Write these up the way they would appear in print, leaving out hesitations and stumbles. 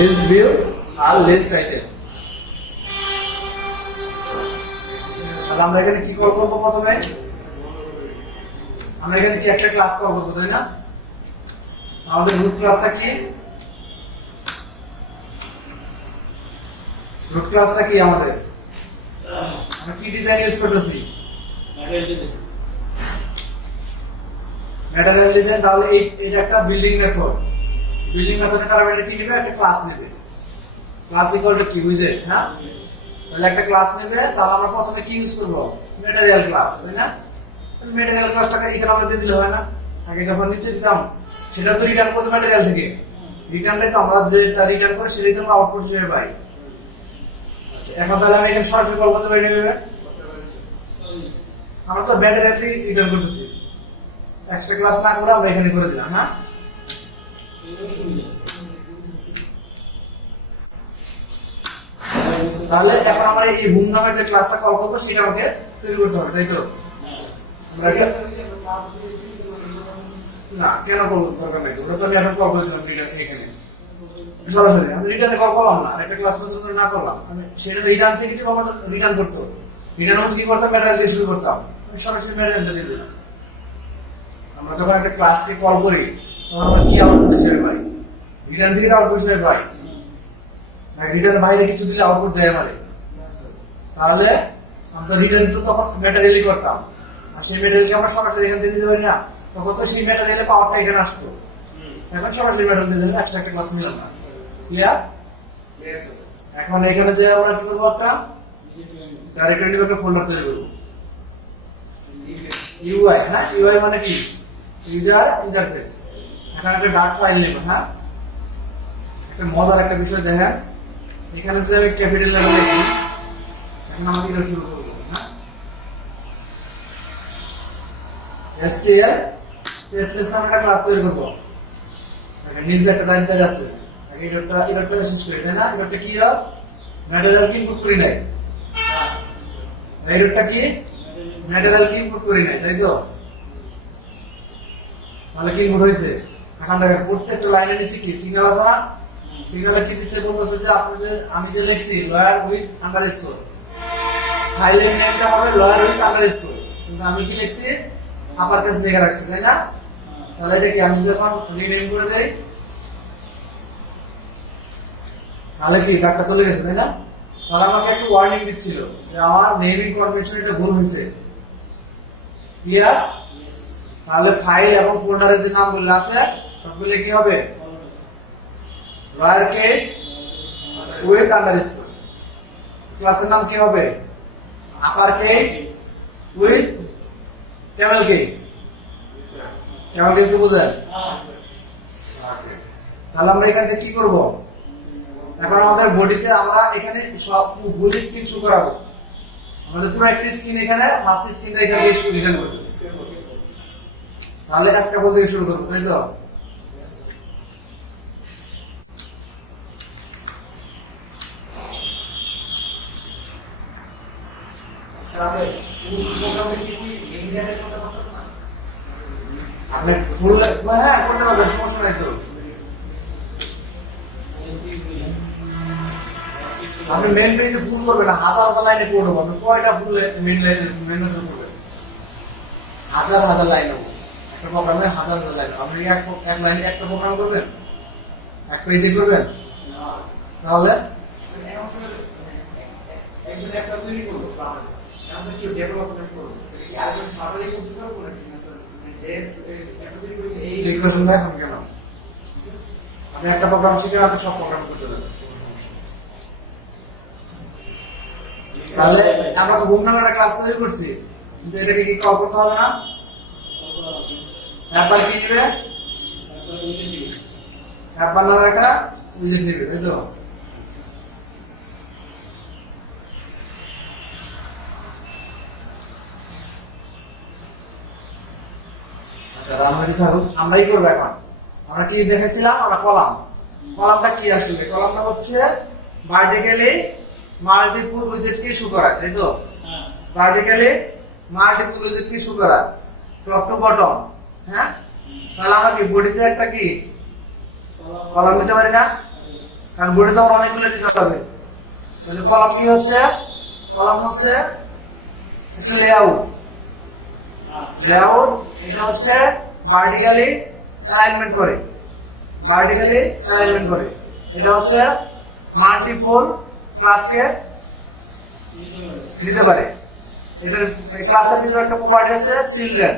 Less view আর less title. তাহলে আমরা এখানে কি কল করবো? প্রথমে আমরা এখানে কি একটা ক্লাস কল করবো, তাই না? আমাদের রুট ক্লাসটা কি? রুট ক্লাসটা কি আমাদের? আমরা কি ডিজাইন ইউজ করতেছি? Material design. তাহলে এটা একটা বিল্ডিং মেথড। বিল্ডিং মেথডে তারা কি নেবে? একটা ক্লাস নেবে। ক্লাস ইকুয়াল টু কি বুঝে? হ্যাঁ, তাহলে একটা ক্লাস নেবে। তাহলে আমরা প্রথমে কি ইউজ করবো? ম্যাটেরিয়াল ক্লাস, তাই না? ম্যাটেরিয়াল ক্লাসটাকে এখানে আমরা দিয়ে দিলে হয় না? আগে যখন নিচে দিতাম সেটা তো রিটার্ন করতে ম্যাটেরিয়াল থেকে। রিটার্নটাই তো আমরা যেটা রিটার্ন করে সেটাই তো আমরা আউটপুট হিসেবে পাই। আচ্ছা, এখন তাহলে আমি এখানে সরাসরি কল করতে পারি নেবে? আমরা তো ম্যাটেরিয়াল থেকে রিটার্ন করতেছি, এক্সট্রা ক্লাস না করে আমরা এখানে করে দিলাম। হ্যাঁ, তাহলে এখন আমরা এই হোম নামের যে ক্লাসটা কল করবো সেটা আমাকে তৈরি করতে হবে, তাই তো? না, কেন কল দরকার নাই? ওটা তো আমি এখন কল করে দিলাম এখানে সরাসরি। আমি রিটার্নে কল করলাম না, একটা ক্লাস না করলাম। আমি সেটা রিটার্ন থেকে কিছু আমার রিটার্ন করতো। রিটার্ন মধ্যে কি করতাম? ম্যাটেরিয়াল দিয়ে শুরু করতাম। আমি সরাসরি ম্যাটেরিয়ালটা দিয়ে দিলাম। আমরা যখন একটা ক্লাসকে কল করি তখন আমরা কি আউটপুট হিসেবে পাই? রিটার্ন থেকে আউটপুট হিসেবে পাই। রিটার্ন বাইরে কিছু দিলে আউটপুট দেয় পারে। তাহলে আমরা রিটার্ন তো তখন ম্যাটেরিয়ালই করতাম, আর সেই ম্যাটেরিয়ালকে আমরা সরাসরি এখান থেকে দিতে পারি না। তখন তো সেই ম্যাটেরিয়ালের পাওয়ারটা এখানে আসতো। এখন সরাসরি ম্যাটেরিয়াল দিয়ে দিলে একটা ক্লাস নিলাম না। ক্লিয়ার? এখন এখানে যে আমরা কি করবো? একটা ডাইরেক্টলি একটা ফোল্ডার তৈরি করবো। ইউআই, হ্যাঁ, ইউআই মানে কি? User interface. এখানে একটা ডার্ক ফাইল নেব। হ্যাঁ, একটা মজার একটা বিষয় দেখেন, এখানে যে আমি ক্যাপিটাল লেভেল লিখি, এখন আমাকে এটা শুরু করবো। হ্যাঁ, এসকিউএল স্টেটলেস নামে একটা ক্লাস তৈরি করবো। নিজে একটা দায়িত্ব আছে। এটা শেষ করি, তাই না? এটা কি হয়? ম্যাটেরিয়াল কি ইনপুট করি নাই। এটা কি? ম্যাটেরিয়াল কি ইনপুট করি নাই, তাই তো? তাহলে কি ইনপুট হয়েছে? এখন দেখেন প্রত্যেকটা লাইনের নিচে কি সিগন্যাল আছে না? সিগন্যালে কি দিচ্ছে? বলতেছে যে আমি যে লিখছি লয়ার উইথ আন্ডারস্কোর, ফাইলের নেমটা হবে লয়ার উইথ আন্ডারস্কোর, কিন্তু আমি কি লিখছি? আপার কেস লেখা রাখছি, তাই না? তাহলে এটা কি? আমি যখন রিনেম করে দেই তাহলে কি ডাকটা চলে গেছে, তাই না? তাহলে আমাকে একটু ওয়ার্নিং দিচ্ছিল যে আমার নেমিং কনভেনশন এটা ভুল হয়েছে। ক্লিয়ার? তাহলে ফাইল এবং ফোল্ডারের যে নামগুলো আছে সবগুলো কি হবে? Lower case with underscore. ক্লাসের নাম কি হবে? Upper case with Camel case. Camel case বুঝলেন? তাহলে আমরা এখান থেকে কি করবো? এখন আমাদের বডিতে আমরা এখানে সব ফুল স্ক্রিন শো করাবো। আমাদের পুরো একটা স্ক্রিন এখানে, ফার্স্ট স্ক্রিনটা এখানে রিটার্ন করবো। তাহলে কাজটা বলতে শুরু করবো, তাই তো? আপনি ফুল, হ্যাঁ করতে পারবেন, সমস্যা নাই তো। আপনি মেন পেজে ফুল করবেন না, হাজার হাজার লাইনে কোড হবে। আপনি কয়টা ফুল মেন লাইনে করবেন? হাজার হাজার লাইন হবে একটা প্রোগ্রামে, হাজার হাজার লাইন। আপনি এক লাইনে একটা প্রোগ্রাম করবেন, এক পেজে করবেন, তাহলে একটা তৈরি করবো, কেউ ডেভেলপমেন্ট করবো, এখন কেন? আপনি একটা প্রোগ্রাম শিখে আপনি সব প্রোগ্রাম করতে পারবেন। তাহলে আমরা তো হোম নামে একটা ক্লাস তৈরি করছি, কিন্তু এটাকে কি কল করতে হবে না? অ্যাপার কি নেবে? অ্যাপার নামে একটা উইজেট নেবে, তাই তো? আচ্ছা, আমরাই করবো এখন। আমরা কি দেখেছিলাম? আমরা কলামটা কি আসলে? কলামটা হচ্ছে ভার্টিক্যালি মাল্টিপল উইজেটকে ইস্যু করা, তাই তো? ভার্টিক্যালি মাল্টিপল উইজেটকে ইস্যু করা, টপ টু বটম। হ্যাঁ, তাহলে আমরা কি বডিতে একটা কি কলাম নিতে পারি না? কারণ বোর্ডে তো অনেকগুলো দিতে হবে। তাহলে কলাম কি হচ্ছে, কলাম হচ্ছে একটা লেআউট। লেআউট এটা হচ্ছে ভার্টিক্যালি অ্যালাইনমেন্ট করে, ভার্টিক্যালি অ্যালাইনমেন্ট করে। এটা হচ্ছে মাল্টিপল ক্লাসকে দিতে পারে। এটার ক্লাসের ভিতরে একটা প্রপার্টি আছে চিলড্রেন।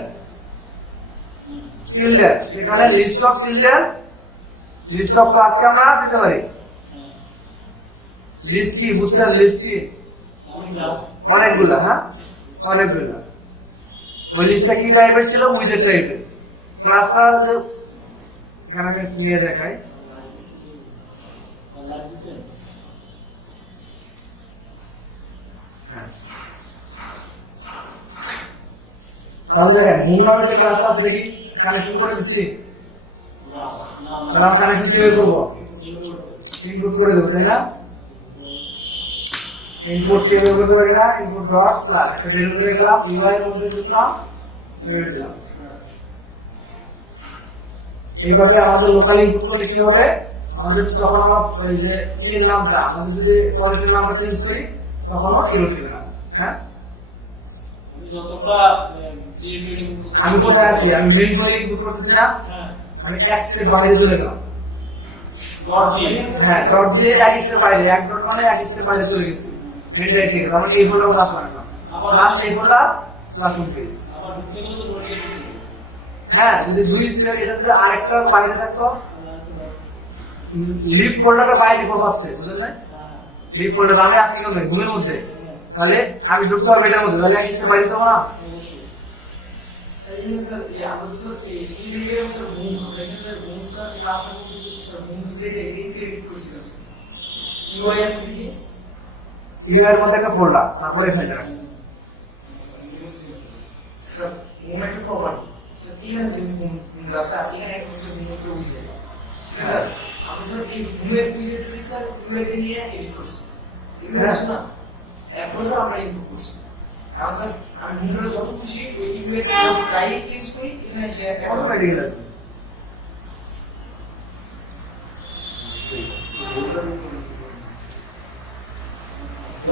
চিলড্রেন সেখানে list of children, list of ক্লাসকে আমরা দিতে পারি। লিস্ট কি বুঝছেন? লিস্ট কি? অনেকগুলা, হ্যাঁ অনেকগুলা। ওই লিস্টটা কি টাইপের ছিল? উইজেট টাইপের। ক্লাসটা যে এখানে আমি নিয়ে দেখাই, তাহলে দেখেন হোম নামের যে ক্লাসটা আছে দেখি কানেকশন করে দিচ্ছি। তাহলে আমি কানেকশন কিভাবে করবো? ইনপুট করে দেবো, তাই না? ইনপুট কিভাবে করতে পারি না? ইনপুট ডট ক্লাস একটা ভ্যালু ধরে গেলাম, ইউআই এর মধ্যে ঢুকলাম, দিলাম। এইভাবে আমাদের লোকাল ইনপুট করলে কি হবে? আমাদের যখন আমরা ওই যে ইয়ের নামটা আমাদের যদি কোয়ালিটির নামটা চেঞ্জ করি তখনও এরর দিবে না। হ্যাঁ, আমি কোথায় আছি? আমি মেইন ফাইলে ইনপুট করতেছি না, আমি এক স্টেপ বাইরে চলে গেলাম। হ্যাঁ, ডট দিয়ে এক স্টেপ বাইরে, এক ডট মানে এক স্টেপ বাইরে চলে গেছি মেইন ফাইল থেকে। তার মানে এই ফোল্ডার আসলাম, লাস্ট এই ফোল্ডার ক্লাসরুম পেজ। হ্যাঁ, যদি দুই স্টেপ, এটা যদি আরেকটা বাইরে থাকতো, লিভ ফোল্ডারটা বাইরে ডিফল্ট আসছে, বুঝলেন না? লিভ ফোল্ডার আমি আজকে কেন ঘুমের মধ্যে, তাহলে আমি ঢুকতে হবে এটার মধ্যে, তাহলে এক স্টেপ বাইরে দেবো না। ইউআই এর মধ্যে একটা ফোল্ডার, তারপরে ফাইলটা আছে।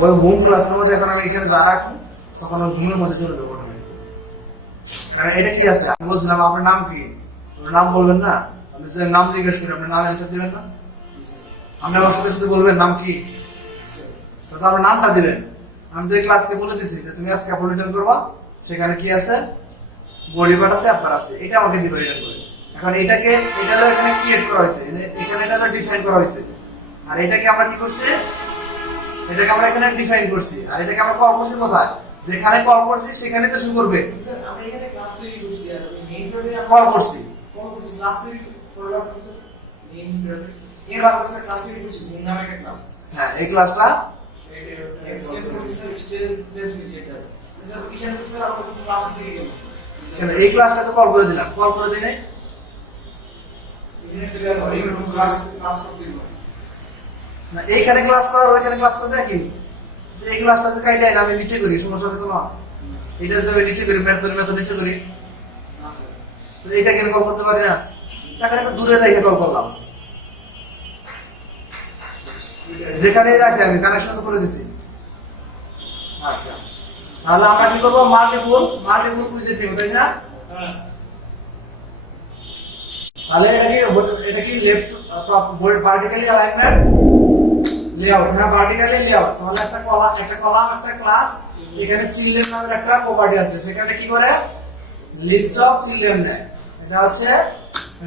ওই হোম ক্লাসের মধ্যে এখন আমি এখানে যা রাখবো তখন ওই হোমের মধ্যে চলে যাবো। কারণ এটা কি আছে, আমি বলছিলাম আপনার নাম কি, নাম বলবেন না, আপনি যে নাম জিজ্ঞেস করি আপনার নাম অ্যান্সার দিবেন না, আপনি আমার সাথে সাথে বলবেন নাম কি, আপনার নামটা দিবেন। আমি তো এই ক্লাসকে বলে দিচ্ছি যে তুমি আজকে রিটার্ন করবা, সেখানে কি আছে, বডি পার্ট আছে, আপনার আছে, এটা আমাকে দিবে রিটার্ন করে। এখন এটাকে এটা এখানে ক্রিয়েট করা হয়েছে, এখানে এটা ডিফাইন করা হয়েছে, আর এটাকে আমরা কি করছি, এটাকে আমরা এখানে ডিফাইন করছি, আর এটাকে আমরা কল করছি কোথায়, যেখানে কল করছি সেখানে তো শুরু করবে। আমরা এখানে ক্লাস তৈরি করছি আর মেইন ডটে কল করছি, ক্লাস তৈরি করলাম, মেইন ডটে এই ক্লাস তৈরি করছি হোম নামে একটা ক্লাস। হ্যাঁ, এই ক্লাসটা এক্সটেন্ড করছি sir, extend place visitor. Sir এখানে তো স্যার আমরা ক্লাস থেকে গেলাম, কেন এই ক্লাসটা তো কল করে দিলাম, কল করে দিলে এখানে দিলাম এই ক্লাস করতে দিব না, এইখানে ক্লাস করা ওইখানে ক্লাস করতে দেখি যে এই ক্লাসটা তো কাইলে আমি নিচে করি, সমস্যা আছে কোনো? এটা যদি নিচে করি, মেথড নিচে করি না স্যার, তো এটা কেন কল করতে পারি না? তাকে একটু দূরে রেখে কল করলাম, যেখানে রাখি আমি কানেকশন তো করে দিছি। আচ্ছা, তাহলে আমরা কি করবো, মাল্টিপল উইজেট নিব, তাই না? তাহলে এটা কি লেফট ভার্টিক্যালি অ্যালাইনমেন্ট লেআউট, হ্যাঁ ভার্টিক্যালি লেআউট। তাহলে একটা কলাম একটা ক্লাস, এখানে চিলড্রেন নামের একটা প্রপার্টি আছে, সেখানে কি করে লিস্ট অফ চিলড্রেন নেয়, এটা হচ্ছে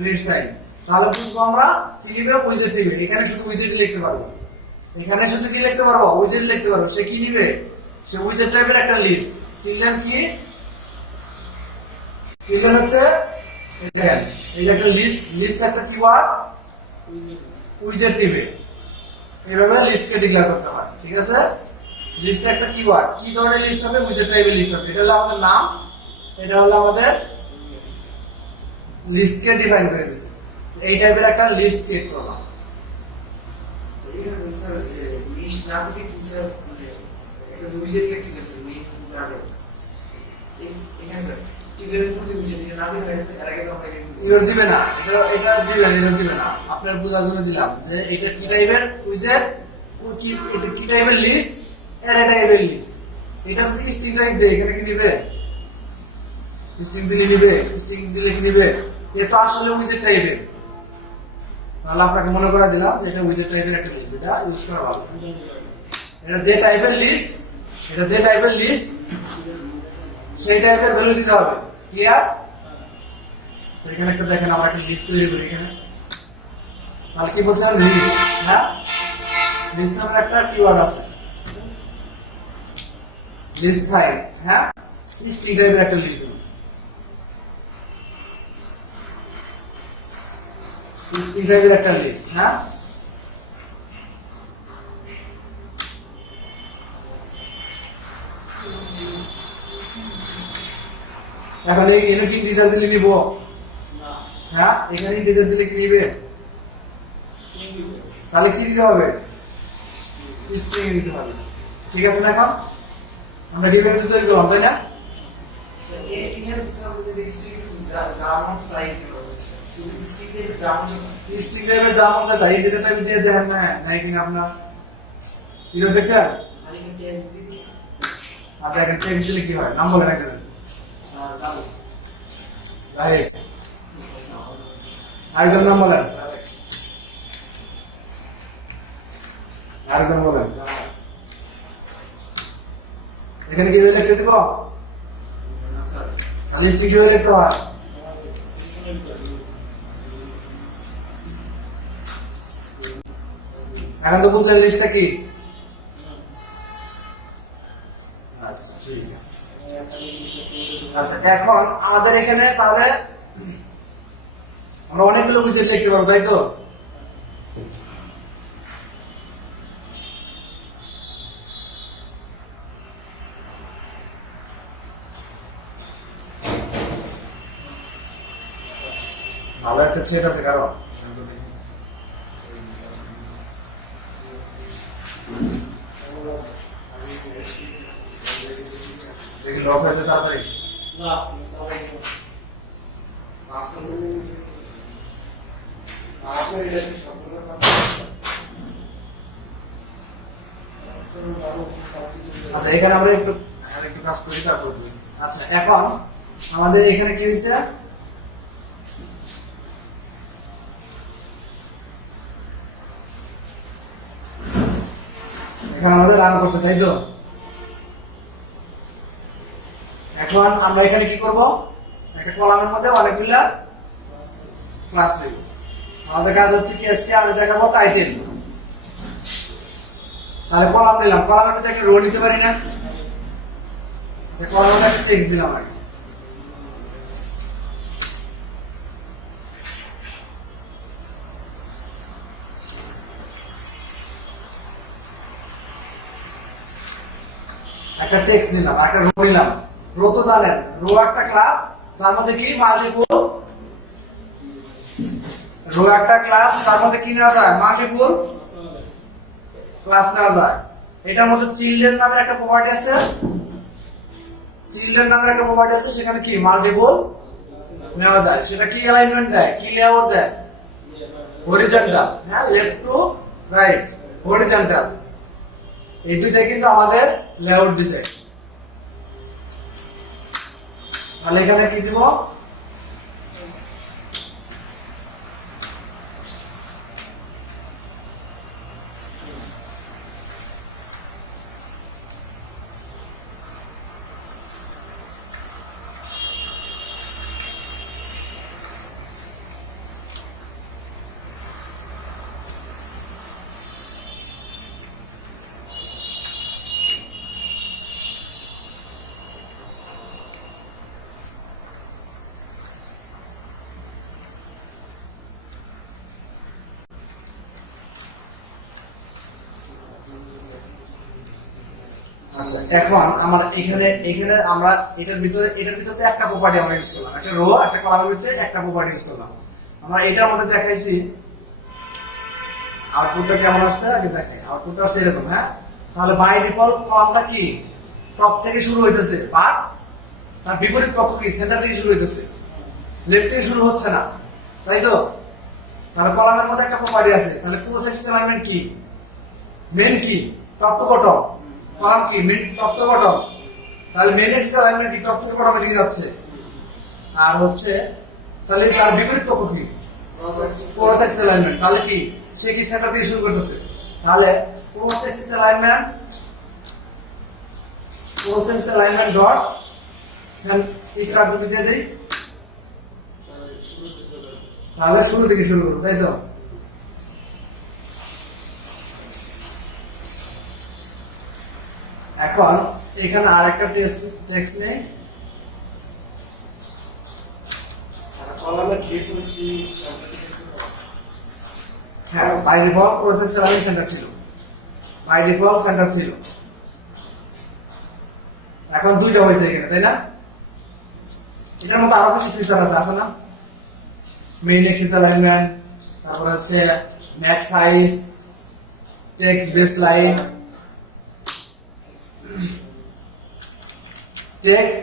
রিড ফাইল। তাহলে বুঝবো আমরা কি নিবে, উইজেট নিবে। এখানে শুধু উইজেট লিখতে পারবো, এখানে শুধু কি লিখতে পারবো, উইজেট লিখতে পারবো। সে কি নিবে, সে উইজেট টাইপের একটা লিস্ট। চিলড্রেন কি, চিলড্রেন হচ্ছে এই একটা লিস্ট একটা কিওয়ার্ড, উইজেট নিবে। এইভাবে লিস্টকে ডিক্লেয়ার করতে হয়, ঠিক আছে? লিস্ট একটা কিওয়ার্ড, কি ধরনের লিস্ট হবে, উইজেট টাইপের লিস্ট হবে। এটা হলো আমাদের নাম, এটা হলো আমাদের লিস্টকে ডিফাইন করে দিচ্ছে। এই টাইপের একটা লিস্ট ক্রিয়েট করলাম। লিস্ট না দিলে কি স্যার, একটা উইজেট লিখছিলেন স্যার মেইন আগে এখানে স্যার চিলড্রেন কোর্স উইজেট না দিলে এর আগে তো আমরা এরর দিবে না, এটা দিবে না, আপনার বোঝার জন্য দিলাম যে এটা কি টাইপের উইজেট, এটা কি টাইপের লিস্ট, অ্যারে টাইপের লিস্ট। এটা যদি স্ট্রিং টাইপ দেয় এখানে কি নিবে, স্ট্রিং দিলে নিবে, স্ট্রিং দিলে কি নিবে, এটা তো আসলে উইজেট টাইপের। তাহলে আপনাকে মনে করা দিলাম যে এটা উইজেট টাইপের একটা লিস্ট, এটা ইউজ করা ভালো। এটা যে টাইপের লিস্ট, এটা যে টাইপের লিস্ট সেই টাইপের ভ্যালু দিতে হবে। ক্লিয়ার? এখানে একটা দেখেন আমরা একটা লিস্ট তৈরি করি এখানে, তাহলে কি বলছেন লিস্ট, হ্যাঁ লিস্ট নামের একটা কিওয়ার্ড আছে, লিস্ট ফাইল, হ্যাঁ স্ট্রিং টাইপের একটা লিস্ট, স্ট্রিং টাইপের একটা লিস্ট, হ্যাঁ এখন এখানে কি রেজাল্ট দিলে নিব, হ্যাঁ এখানে রেজাল্ট দিলে কি নিবে, তাহলে কি দিতে হবে, স্ট্রিং দিতে হবে। ঠিক আছে না? এখন আমরা ডিফারেন্স তৈরি করলাম, তাই না? স্ট্রিং টাইপের যা মন চায় এই ডিজাইন টাইপ দিয়ে দেখেন না, নাই কিনা আপনার ইরো দেখেন। আর দেখেন টেক্সট দিলে কি হয়, নাম বলেন এখানে আরেকজন নাম বলেন, আরেকজন বলেন। এখানে কি লিখতে দেবো, আমি স্ট্রিং কিভাবে লিখতে হয়, এখন তো বুঝলেন লিস্টটা কি। আচ্ছা ঠিক আছে। আচ্ছা এখন আমাদের এখানে তাহলে আমরা অনেকগুলো উইজেট লিখতে পারবো, তাই তো? ভালো একটা সেট আছে কারণ দেখি লক হয়েছে তাড়াতাড়ি। আচ্ছা এখানে আমরা একটু কাজ করি তারপর। আচ্ছা এখন আমাদের এখানে কি হয়েছে, এখানে আমাদের রান করছে, তাই তো? এখন আমরা এখানে কি করব, একটা কলামের মধ্যে অনেকগুলা ক্লাস নেব। আমাদের কাজ হচ্ছে কি আজকে আমি দেখাবো টাইটেল। তাহলে কলাম নিলাম, কলামের মধ্যে একটা রো নিতে পারি না, যে কলামটা একটা টেক্সট দিলাম আগে। একটা টেক্সট নিলাম, একটা রো নিলাম। রো তো জানেন, রো একটা ক্লাস তার মধ্যে কি মাল্টিপল, রো একটা ক্লাস তার মধ্যে কি নেওয়া যায়, মাল্টিপল ক্লাস নেওয়া যায়। এটার মধ্যে চিলড্রেন নামের একটা প্রপার্টি আছে, চিলড্রেন নামের একটা প্রপার্টি আছে, সেখানে কি মাল্টিপল নেওয়া যায়। সেটা কি অ্যালাইনমেন্ট দেয়, কি লেআউট দেয়, হরিজন্টাল, হ্যাঁ লেফট টু রাইট হরিজন্টাল। এই দুইটাই কিন্তু আমাদের লেআউট ডিজাইন। তাহলে এখানে কি দিব, আচ্ছা এখন আমার এখানে এখানে আমরা এটার ভিতরে একটা প্রপার্টি আমরা ইউজ করলাম, একটা রো একটা কলামের ভিতরে একটা প্রপার্টি ইউজ করলাম। আমরা এটার মধ্যে দেখাইছি আউটপুটটা কেমন আসছে, আগে দেখাই। আউটপুটটা আসছে এরকম, হ্যাঁ। তাহলে বাই ডিফল্ট কলামটা কি টপ থেকে শুরু হইতেছে, বাট তার বিপরীত পক্ষ কি সেন্টার থেকে শুরু হইতেছে, লেফট থেকে শুরু হচ্ছে না, তাই তো? তাহলে কলামের মধ্যে একটা প্রপার্টি আছে, তাহলে ক্রস এক্সিস অ্যালাইনমেন্ট কি? মেন কি? Top to bottom. কলাম কি? Main top to bottom. তাহলে মেন এক্সিস অ্যালাইনমেন্ট কি? টপ থেকে বটমে দিকে যাচ্ছে। আর হচ্ছে তাহলে তার বিপরীত পক্ষ কি? Cross axis alignment. তাহলে কি সে কি সেন্টার দিয়ে শুরু করতেছে? তাহলে cross axis alignment dot start যদি দিয়ে দিই তাহলে শুরু থেকে শুরু করবো, তাই তো? এখন এখানে আরেকটা টেক্সট নেই, হ্যাঁ বাই ডিফল্ট প্রসেস সেন্টার ছিল, বাই ডিফল্ট সেন্টার ছিল। এখন দুইটা হয়েছে এখানে, তাই না? এটার মতো আরো কিছু ফিচার আছে না? মেইন এক্সিস অ্যালাইনমেন্ট, তারপর হচ্ছে max size, text baseline, text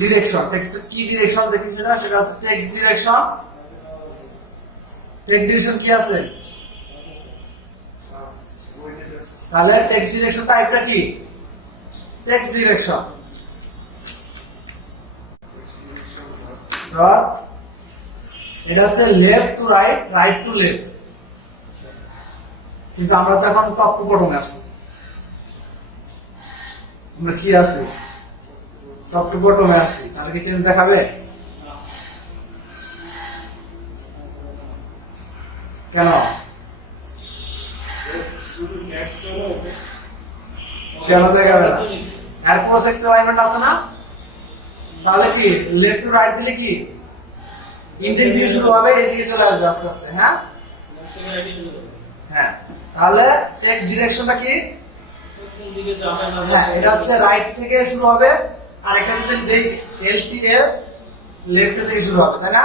direction. Text কি ডিরেকশন দেখেছি না? সেটা হচ্ছে টেক্সট ডিরেকশন। টেক্সট ডিরেকশন কি আছে? তাহলে টেক্সট ডিরেকশন টাইপটা কি? টেক্সট ডিরেকশন ডট, এটা হচ্ছে left to right, right to left. কিন্তু আমরা তো এখন টপ টু বটমে আছি। আমরা কি আছি? টপ টু বটমে আছি। তাহলে কি চেঞ্জ দেখাবে? কেন? কেন দেখাবে না? এর ক্রস এক্সিস অ্যালাইনমেন্ট আছে না? তাহলে কি লেফট টু রাইট দিলে কি ইন্ডেক্স দিয়ে শুরু হবে, এদিকে চলে আসবে আস্তে আস্তে। হ্যাঁ হ্যাঁ, তাহলে টেক্সট ডিরেকশনটা কি? হ্যাঁ, এটা হচ্ছে রাইট থেকে শুরু হবে, আর একটা যদি দেই এলটিএল লেফট থেকে শুরু হবে, তাই না?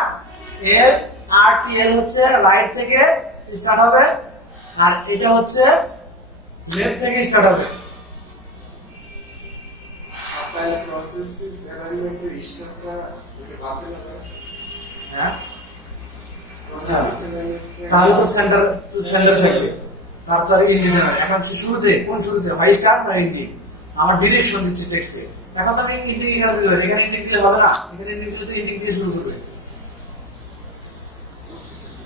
এল আর টি এল হচ্ছে রাইট থেকে স্টার্ট হবে, আর এটা হচ্ছে লেফট থেকে স্টার্ট হবে। তাহলে প্রসেস অ্যালাইনমেন্টের স্টার্টটা এটা বাতিল হবে। হ্যাঁ, প্রসেস তাহলে তো সেন্টার থাকবে, তারপরে ইন্ডিপেন্ডেন্ট। এখন শুরুতে কোন শুরুতে হয় স্টার্ট না ইন্ডি? আমার ডিরেকশন দিচ্ছে টেক্সটে। এখন তো আমি ইন্ডি এখানে দিলাম, এখানে ইন্ডি দিলে হবে না, এখানে ইন্ডি দিলে তো ইন্ডি দিয়ে শুরু করবে,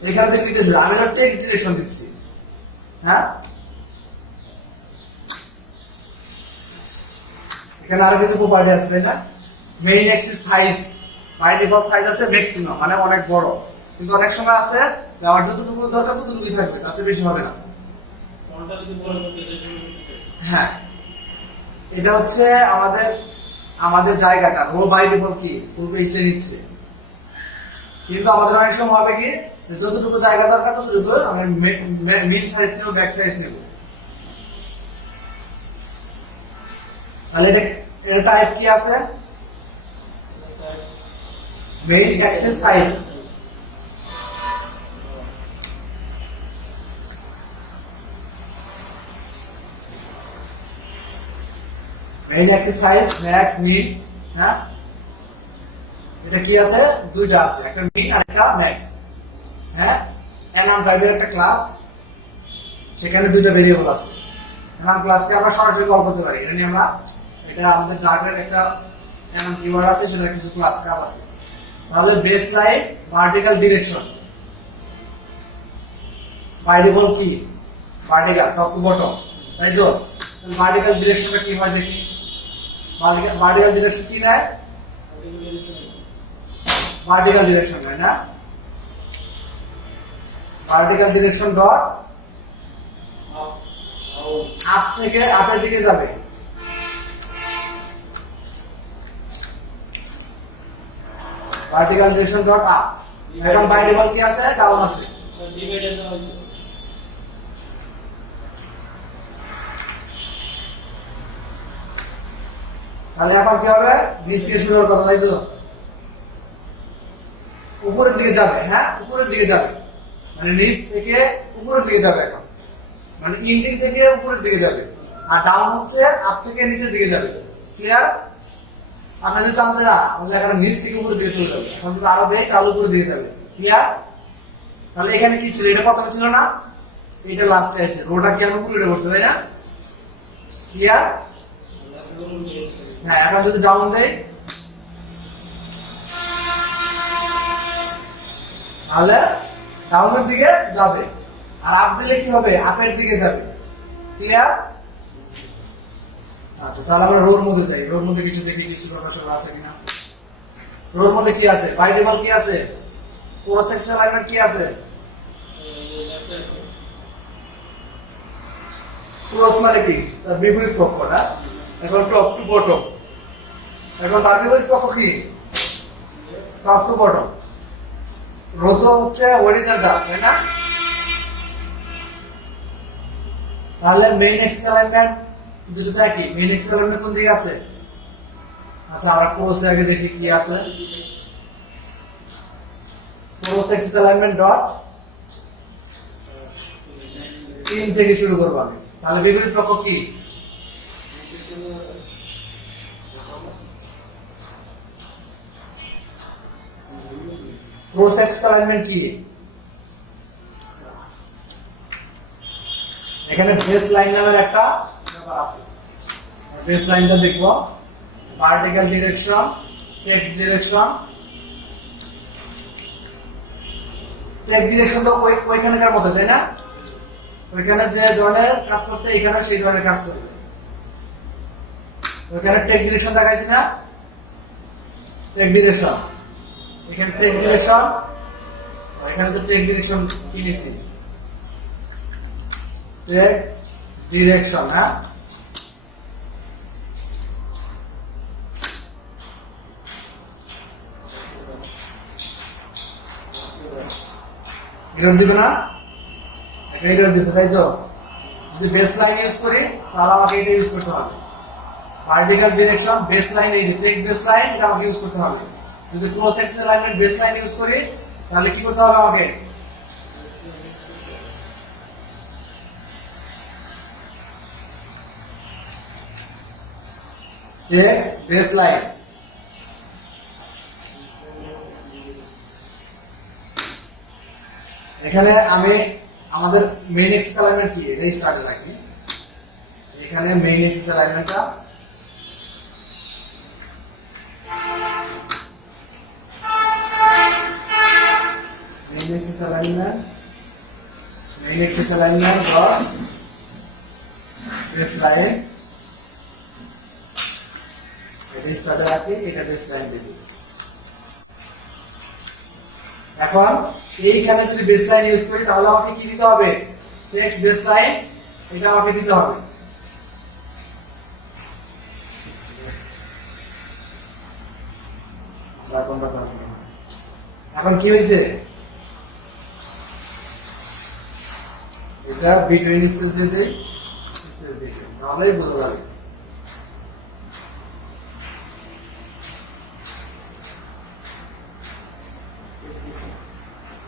এখান থেকে দিতে শুরু। আমি টেক্সট ডিরেকশন দিচ্ছি। হ্যাঁ, এখানে আরো কিছু প্রপার্টি আছে, তাই না? Main axis size, by default size আছে ম্যাক্সিমাম, মানে অনেক বড়। কিন্তু অনেক সময় আছে আমার যতটুকু দরকার ততটুকুই থাকবে, তার চেয়ে বেশি হবে না। হ্যাঁ, এটা হচ্ছে আমাদের জায়গাটা রো বাই ডিফল্ট কি ফুল পেজে নিচ্ছে। কিন্তু আমাদের অনেক সময় হবে কি যতটুকু জায়গা দরকার ততটুকু আমি মিন সাইজ নেব, ব্যাক সাইজ নেব। তাহলে এটা টাইপ কি আছে? Main axis size. Main axis size max মিন। হ্যাঁ, এটা কি আছে? দুইটা আছে, একটা মিন আর একটা ম্যাক্স। হ্যাঁ, এনাম টাইপের একটা ক্লাস, সেখানে দুইটা ভেরিয়েবল আছে। এনাম ক্লাসকে আমরা সরাসরি কল করতে পারি। এটা নিয়ে আমরা, এটা আমাদের ডাটার একটা এনাম কিওয়ার্ড আছে, সেটা কিছু ক্লাস কাজ আছে। তাহলে base line, vertical direction, by default কি ভার্টিক্যাল টপ টু বটম, তাই তো? ভার্টিক্যাল ডিরেকশনটা কি হয় দেখি। ভার্টিক্যাল ডিরেকশন কি নেয়? ভার্টিক্যাল ডিরেকশন নেয় না? ভার্টিক্যাল ডিরেকশন ডট আপ থেকে আপের দিকে যাবে। Vertical direction dot up. এখন বাই ডিফল্ট কি আছে? ডাউন আছে। তাহলে এখন কি হবে? নিচ থেকে শুরু করার কথা, তাই তো? উপরের দিকে যাবে। হ্যাঁ, উপরের দিকে যাবে, মানে নিচ থেকে উপরের দিকে যাবে। এখন মানে ইন্ডিং থেকে উপরের দিকে যাবে, আর ডাউন হচ্ছে আপ থেকে নিচের দিকে যাবে। ক্লিয়ার? আপনার যদি চান না, তাহলে এখন নিচ থেকে উপরের দিকে চলে যাবে। এখন যদি আরো দেয় তাহলে উপরের দিকে যাবে। ক্লিয়ার? তাহলে এখানে কি ছিল, এটা প্রথমে ছিল না, এটা লাস্টে আছে, রোটা কি আমি পুরো করছে তাই না, ক্লিয়ার? হ্যাঁ, এখন যদি ডাউন দেই তাহলে ডাউনের দিকে যাবে, আর আপ দিলে কি হবে, আপের দিকে যাবে, ক্লিয়ার? আচ্ছা, তাহলে আমরা রোর মধ্যে যাই, রোর মধ্যে কিছু দেখি কিছু আছে কিনা। রোর মধ্যে কি আছে, বাইটেবল কি আছে, প্রসেস অ্যালাইনমেন্ট কি আছে, ক্লোজ মানে কি, তার বিপরীত পক্ষটা। এখন টপ টু বটম, এখন তার বিপরীত পক্ষ কি, টপ টু বটম। রো তো হচ্ছে হরিজন্টাল তাই না, তাহলে মেইন এক্সিস অ্যালাইনমেন্ট দুটো কি, মেইন এক্সিস অ্যালাইনমেন্ট কোন দিকে আছে? আচ্ছা, আমরা ক্লোজ আগে দেখি কি আছে, ক্লোজ এক্সিস অ্যালাইনমেন্ট ডট 3 থেকে শুরু করব আমি। তাহলে বিপরীত পক্ষ কি, প্রসেস অ্যালাইনমেন্ট কি, এখানে বেস লাইন নামের একটা ব্যাপার আছে, বেস লাইনটা দেখবো, vertical direction, text direction, text direction তো ওইখানকার মধ্যে তাই না, ওইখানে যে ধরনের কাজ করতে এখানে সেই ধরনের কাজ করবে। ওইখানে টেক ডিরেকশন দেখাইছি না, টেক ডিরেকশন, এখানে টেক ডিরেকশন, এখানে তো টেক ডিরেকশন কিনেছি, টেক ডিরেকশন। হ্যাঁ, এরকম দিবে না, এটা দিচ্ছে তাই তো। যদি বেস লাইন ইউজ করি তাহলে আমাকে এটা ইউজ করতে হবে, ভার্টিক্যাল ডিরেকশন বেস লাইন, এই যে টেক্সট বেস লাইন এটা আমাকে ইউজ করতে হবে। যদি close axis alignment base line use করি তাহলে কি করতে হবে আমাকে, টেক্সট বেস লাইন। এখানে আমি আমাদের মেইন এক্সিস অ্যালাইনমেন্ট কি এটা স্টার্টে রাখি, এখানে মেইন এক্সিস অ্যালাইনমেন্টটা main axis alignment dot baseline, এটা স্টার্টে রাখি, এটা বেসলাইন দিই। এখন এইখানে যদি বেসলাইন ইউজ করি তাহলে আমাকে কি দিতে হবে, টেক্সট বেসলাইন, এটা আমাকে দিতে হবে। এখন কি হয়েছে, এটা বিটুইন স্পেস দিয়ে দিই, স্পেস দিয়ে দিই, তাহলেই বুঝতে পারবে।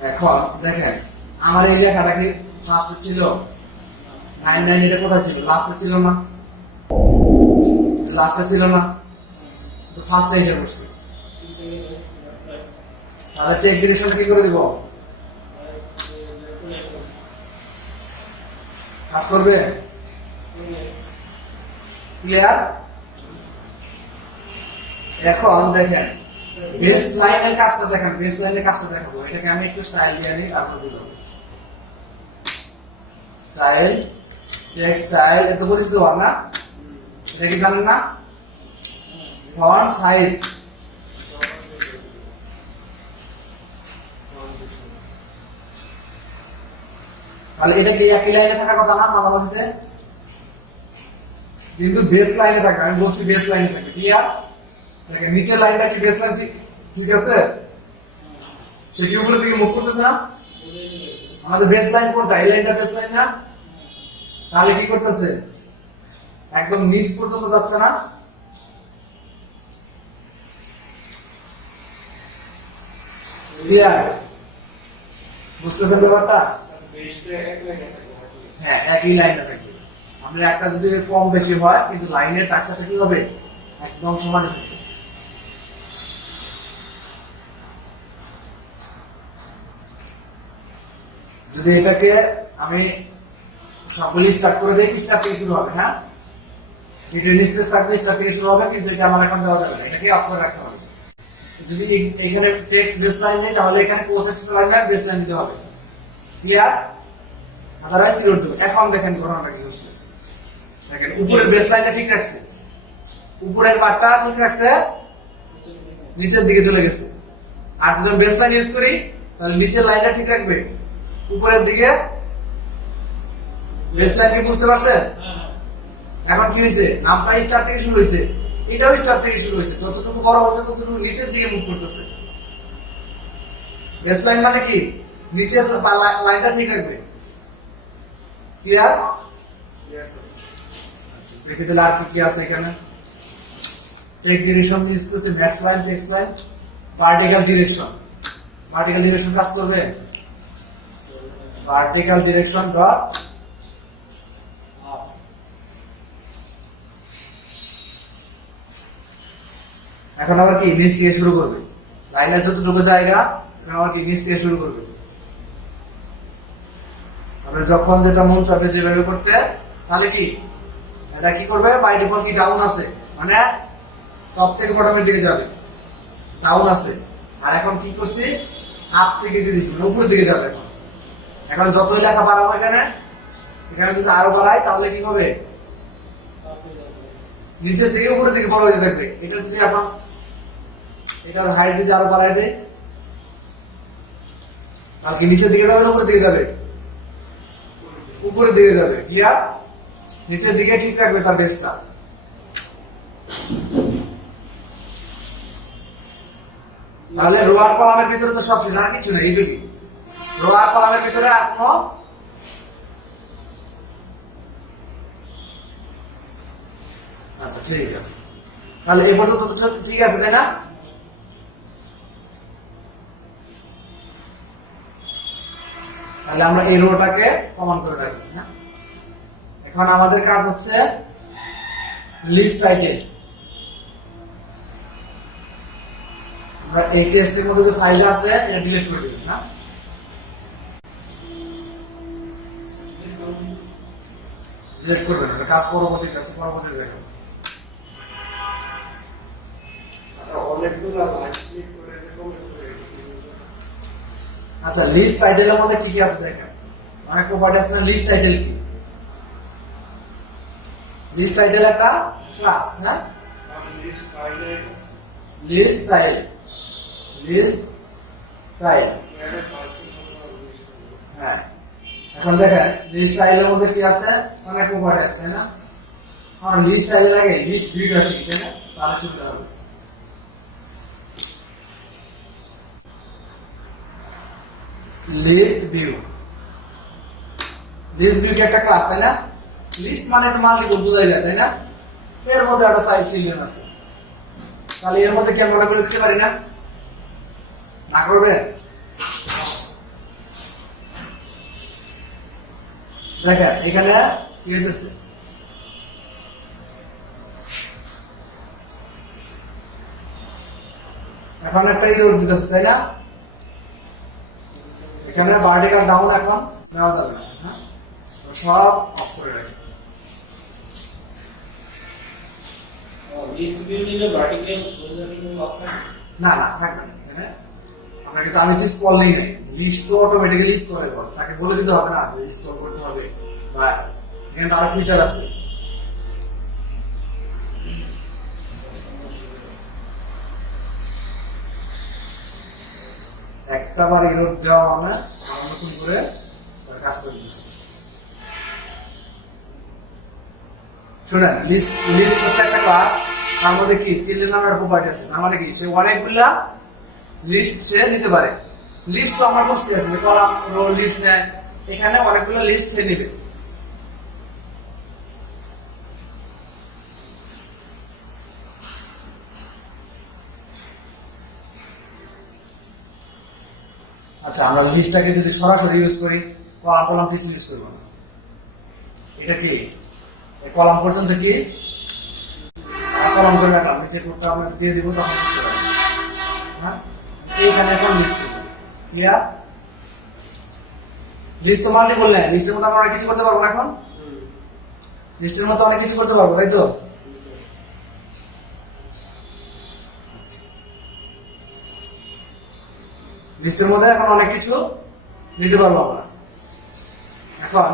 এখন দেখেন আমার এই লেখাটা কি ফার্স্টে ছিল, 9 এটা কোথায় ছিল, লাস্টে ছিল না, লাস্টে ছিল না, তো ফার্স্টে এসে বসছে। তাহলে টেক ডিরেকশন কি করে দিব, কাজ করবে, ক্লিয়ার? এখন দেখেন বেস লাইনের কাজটা দেখেন, বেস লাইনের কাজটা দেখাবো, এটাকে আমি একটু স্টাইল দিয়ে নিই, তারপর বুঝাবো। স্টাইল, টেক্সট স্টাইল, এটা বুঝতে পার না, এটা কি জানেন না, ফন্ট সাইজ, তাহলে এটা কি একই লাইনে থাকার কথা না, মাঝামাঝিতে কিন্তু বেস লাইনে থাকবে, আমি বলছি বেস লাইনে থাকবে, ক্লিয়ার? দেখেন নিচের লাইনটা কি বেস লাইন ঠিক আছে, সে কি উপরের দিকে মুখ করতেছে না, আমাদের বেস লাইন কোনটা, এই লাইনটা বেস লাইন না, তাহলে কি করতেছে, একদম নিচ পর্যন্ত যাচ্ছে না, ক্লিয়ার? বুঝতেছেন ব্যাপারটা? হ্যাঁ, একই লাইনে থাকবে, আমরা একটা যদি কম বেশি হয় কিন্তু লাইনের টাকচাটা কি হবে, একদম সমান থাকবে। যদি এটাকে আমি সবগুলি স্টার্ট করে দিই, স্টার্ট থেকে শুরু হবে। হ্যাঁ, এটা লিস্টে থাকবে, স্টার্ট থেকে শুরু হবে, কিন্তু এটা আমার এখন দেওয়া যাবে না, এটাকে অফ করে রাখতে হবে। যদি এখানে টেক্সট বেস লাইন নেই, তাহলে এখানে প্রসেস লাইন বেস লাইন দিতে হবে। ক্লিয়ার? আদারওয়াইজ জিরো দেবো। এখন দেখেন ঘটনাটা কি হচ্ছে। দেখেন উপরের বেস লাইনটা ঠিক রাখছে, উপরের পার্টটা ঠিক রাখছে, নিচের দিকে চলে গেছে। আর যদি বেস লাইন ইউজ করি তাহলে নিচের লাইনটা ঠিক রাখবে, উপরের দিকে বেস লাইন কি বুঝতে পারছেন? এখন কি হয়েছে, নামটা স্টার থেকে শুরু হয়েছে, এটাও স্টার থেকে শুরু হয়েছে, যতটুকু বড় হচ্ছে ততটুকু নিচের দিকে মুভ করতেছে। বেস লাইন মানে কি, নিচের লাইনটা ঠিক রাখবে। ক্লিয়ার? পৃথিবীর আর কি কি আছে এখানে? টেক ডিরেকশন ইউজ করছে, max line, text line, vertical direction. Vertical direction কাজ করবে, ভার্টিক্যাল ডিরেকশন ডট এখন আবার কি নিচ থেকে শুরু করবে, লাইনের যতটুকু জায়গা এখন আবার কি নিচ থেকে শুরু করবে। আমরা যখন যেটা মন চাবে যেভাবে করতে, তাহলে কি এটা কি করবে, বাই ডিফল্ট কি ডাউন আছে, মানে টপ থেকে বটমের দিকে যাবে, ডাউন আছে। আর এখন কি করছি, আপ থেকে দিয়ে দিচ্ছি, উপরের দিকে যাবে। এখন এখন যতই লেখা বাড়াবো এখানে, এখানে যদি আরো বাড়াই তাহলে কি হবে, নিচের থেকে উপরের দিকে বড় হয়ে থাকবে। এটা যদি এখন এটার হাইট যদি আরো বাড়াই দেয়, তাহলে কি নিচের দিকে যাবে না উপরের দিকে যাবে? উপরের দিকে যাবে। ক্লিয়ার? নিচের দিকে ঠিক রাখবে তার বেসটা। তাহলে রোয়ার কলামের ভিতরে তো সব ছিল, আর কিছু নেই, এইটুকুই। রোয়ার কলামের ভিতরে আর কোনো আচ্ছা ঠিক আছে, তাহলে এই পর্যন্ত তো ঠিক আছে, তাই না? তাহলে আমরা এই রোটাকে কমন করে রাখি। না, এখন আমাদের কাজ হচ্ছে লিস্ট টাইটেল। আমরা এই টেস্টের মধ্যে যে ফাইল আছে এটা ডিলিট করে দিই। না, ডিলিট করবেন, এটা কাজ পরবর্তী কাছে পরবর্তী দেখেন। অনেকগুলো লাইন ক্লিক করে এরকম আচ্ছা, লিস্ট টাইটেলের মধ্যে কি কি আছে দেখেন। অনেক প্রপার্টি আছে না, লিস্ট টাইটেল কি? লিস্ট টাইটেল একটা ক্লাস। হ্যাঁ, লিস্ট ফাইলে লিস্ট টাইটেল, লিস্ট টাইটেল। হ্যাঁ, এখন দেখেন লিস্ট টাইটেলের মধ্যে কি আছে, অনেক প্রপার্টি আছে, তাই না? আমার লিস্ট টাইটেল আগে লিস্ট ভিউ আছে, তাই না? তাহলে শুনতে হবে লিস্ট ভিউ। লিস্ট ভিউ কি একটা ক্লাস, তাই না? লিস্ট মানে তো মাল্টিপল বোঝাই যায়, তাই না? এর মধ্যে একটা সাইড চিলড্রেন আছে, তাহলে এর মধ্যে কি আমরা করে লিখতে পারি না? না করবে? দেখেন এখানে কি হইতেছে, এখন একটা ইরোর দিতেছে, তাই না? এখানে ভার্টিক্যাল ডাউন এখন নেওয়া যাবে না। হ্যাঁ, সব অফ করে রাখি। লিস্ট ভিউ নিলে ভার্টিক্যাল হরিজন্টাল অপশন না না, থাকবে না এখানে। আপনাকে তো আমি তো স্কল নেই নাই, লিস্ট তো অটোমেটিক্যালি স্কল এর পর তাকে বলে দিতে হবে না যে স্কল করতে হবে, বা এখানে তার ফিচার আছে। একটা বার ইরোড দেওয়া মানে নতুন করে কাজ করে দিতে হবে। শুনেন, লিস্ট লিস্ট হচ্ছে একটা ক্লাস, তার মধ্যে কি চিলড্রেন নামের প্রপার্টি আছে, তার মানে কি সে অনেকগুলা লিস্ট সে নিতে পারে। লিস্ট তো আমার বসতে আছে, কলাম রো লিস্ট নেয়, এখানে অনেকগুলো লিস্ট সে নিবে। আচ্ছা, আমরা লিস্টটাকে যদি সরাসরি ইউজ করি, কলাম কিছু ইউজ করবো না। এটা কি কলাম পর্যন্ত কি কলাম করে রাখলাম, নিচে টুকটা আমরা দিয়ে দিব, তখন বুঝতে পারবো। হ্যাঁ, এইখানে এখন লিস্ট করবো। ক্লিয়ার? লিস্ট তো মাল্টিপল নেই, লিস্টের মতো আমরা অনেক কিছু করতে পারবো না এখন, লিস্টের মতো অনেক কিছু করতে পারবো, তাই তো? লিস্টের মধ্যে এখন অনেক কিছু নিতে পারবো আমরা। এখন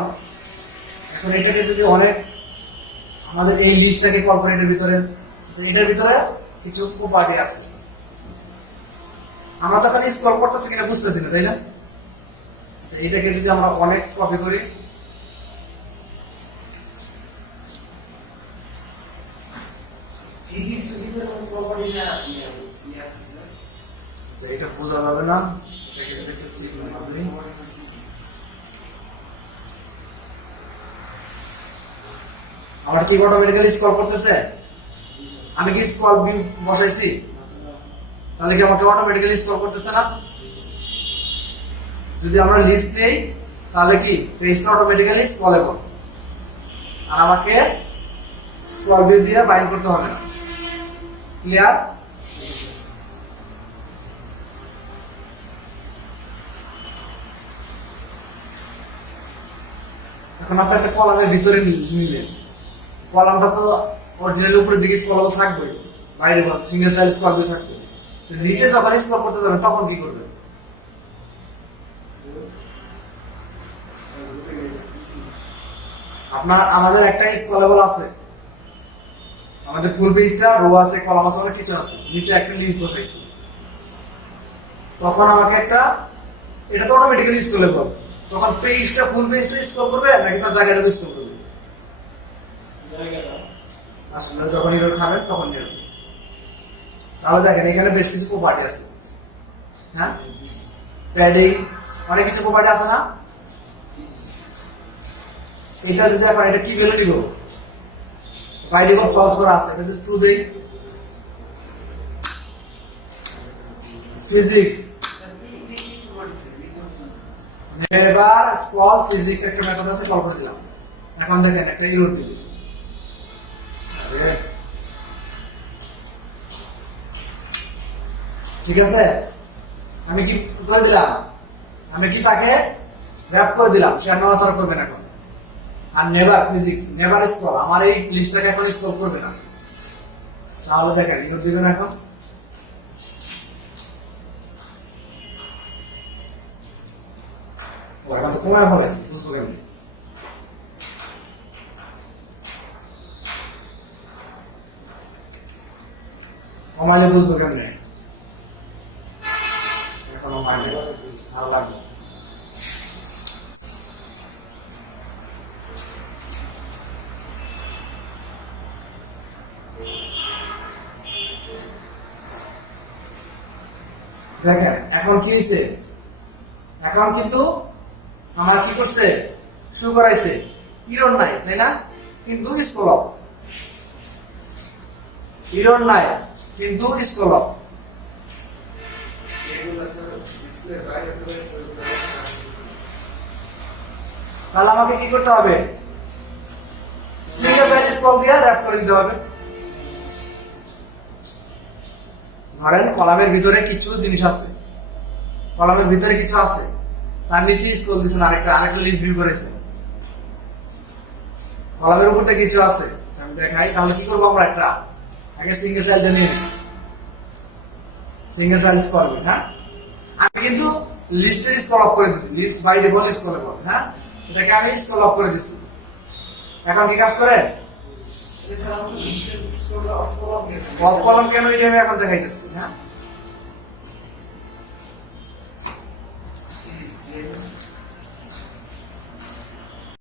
এখন এটাকে যদি অনেক আমাদের এই লিস্টটাকে কল করে এটার ভিতরে কিছু প্রপার্টি আছে, আমরা তখন স্ক্রল করতেছি কিনা বুঝতেছি না, তাই না? এটাকে যদি আমরা অনেক কপি করি, ফিজিক্সের ভিতরে কোনো প্রপার্টি না আছে স্যার? এটা বোঝা যাবে না, এটাকে একটু ঠিক করে দিই। আমার কি অটোমেটিক্যালি স্ক্রল করতেছে? আমি কি স্ক্রল ভিউ বসাইছি? তাহলে কি আমাকে অটোমেটিক্যালি স্ক্রল করতেছে না? যদি আমরা লিস্ট নেই তাহলে কি পেজটা অটোমেটিক্যালি স্ক্রলেবল, আর আমাকে স্ক্রল ভিউ দিয়ে বাইন্ড করতে হবে না। ক্লিয়ার? এখন আপনি একটা কলামের ভিতরে নিলেন, কলামটা তো অরিজিনাল উপরের দিকে স্ক্রল থাকবে, বাইরে সিঙ্গেল চাইল্ড স্ক্রল ভিউ থাকবে, নিচে যখন স্ক্রল করতে যাবেন তখন কি করবেন? আমাদের একটা স্ক্রলেবল আছে, আমাদের ফুল পেজটা রো আছে, কলাম আছে, অনেক কিছু আছে, নিচে একটা লিস্ট বসাইছি, তখন আমাকে একটা, এটা তো অটোমেটিক্যালি স্ক্রলেবল, তখন পেজটা ফুল পেজটা স্ক্রল করবে নাকি তার জায়গাটা স্ক্রল করবে? আসলে যখন এগুলো খাবেন তখন নেবেন। তাহলে দেখেন এখানে বেশ কিছু প্রপার্টি আছে, হ্যাঁ, প্যাডিং, অনেক কিছু প্রপার্টি আছে না? এটা যদি এখন এটা কি ভ্যালু দিব? বাই ডিফল্ট ফলস করা আছে, এটা যদি ট্রু দেই, ফিজিক্স নেভার স্ক্রল ফিজিক্স একটা মেথড আছে, কল করে দিলাম। এখন দেখেন একটা ইউর দিবি, ঠিক আছে? আমি কি করে দিলাম? আমি কি তাকে র্যাপ করে দিলাম, সে আর নড়াচড়া করবে না এখন। আর নেভার ফিজিক্স, নেভার স্ক্রল, আমার এই লিস্টটাকে এখন স্ক্রল করবে না। তাহলে দেখেন ইউর দিবেন এখন, এখন তো কমায় ফেলেছি, বুঝবো কেমনি? কমাইলে বুঝবো কেমনে? এখনো মানে ভালো লাগবে। দেখেন এখন কি হয়েছে, এখন কিন্তু আমার কি করছে, শুরু করাইছে, ইরর নাই, তাই না? কিন্তু স্ক্রল আপ, ইরর নাই কিন্তু স্ক্রল আপ। এগুলো স্যার ডিসপ্লে বাইরে চলে আসছে। তাহলে আমাকে কি করতে হবে? সিঙ্গেল চাইল্ড স্ক্রল দিয়ে র‍্যাপ করে দিতে হবে। ধরেন কলামের ভিতরে কিছু জিনিস আছে, কলামের ভিতরে কিছু আছে, তার নিচে স্ক্রল দিচ্ছেন, আরেকটা লিস্ট ভিউ করেছে, কলামের উপরটা কিছু আছে, আমি দেখাই। তাহলে কি করবো আমরা? একটা আগে সিঙ্গেল চাইল্ড নিয়ে সিঙ্গেল চাইল্ড স্ক্রল, হ্যাঁ, আমি কিন্তু লিস্টের স্ক্রল অফ করে দিচ্ছি, লিস্ট বাই ডিফল্ট স্ক্রলেবল, হ্যাঁ, এটাকে আমি স্ক্রল অফ করে দিচ্ছি। এখন কি কাজ করে? অফ কলাম কেন এটা আমি এখন দেখাইতেছি, হ্যাঁ।